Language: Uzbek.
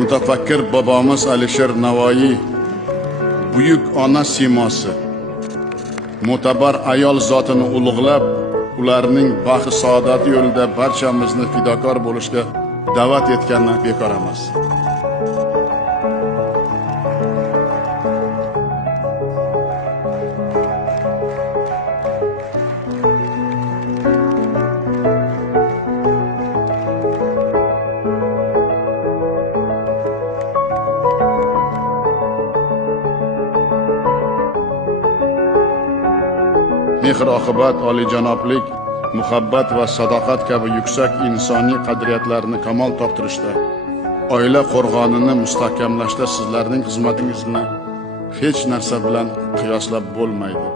mutafakkir bobomiz Alisher Navoiy buyuk ona siymosi, mo'tabar ayol zotini ulug'lab, ularning baxt saodati yo'lida barchamizni fidokor bo'lishga da'vat etganini bekor emas. Mehr-oqibat, oliyjanoblik, muhabbat va sadoqat kabi yuksak insoniy qadriyatlarni kamol toptirishda, oila qo'rg'onini mustahkamlashda sizlarning xizmatingizni hech narsa bilan qiyoslab bo'lmaydi.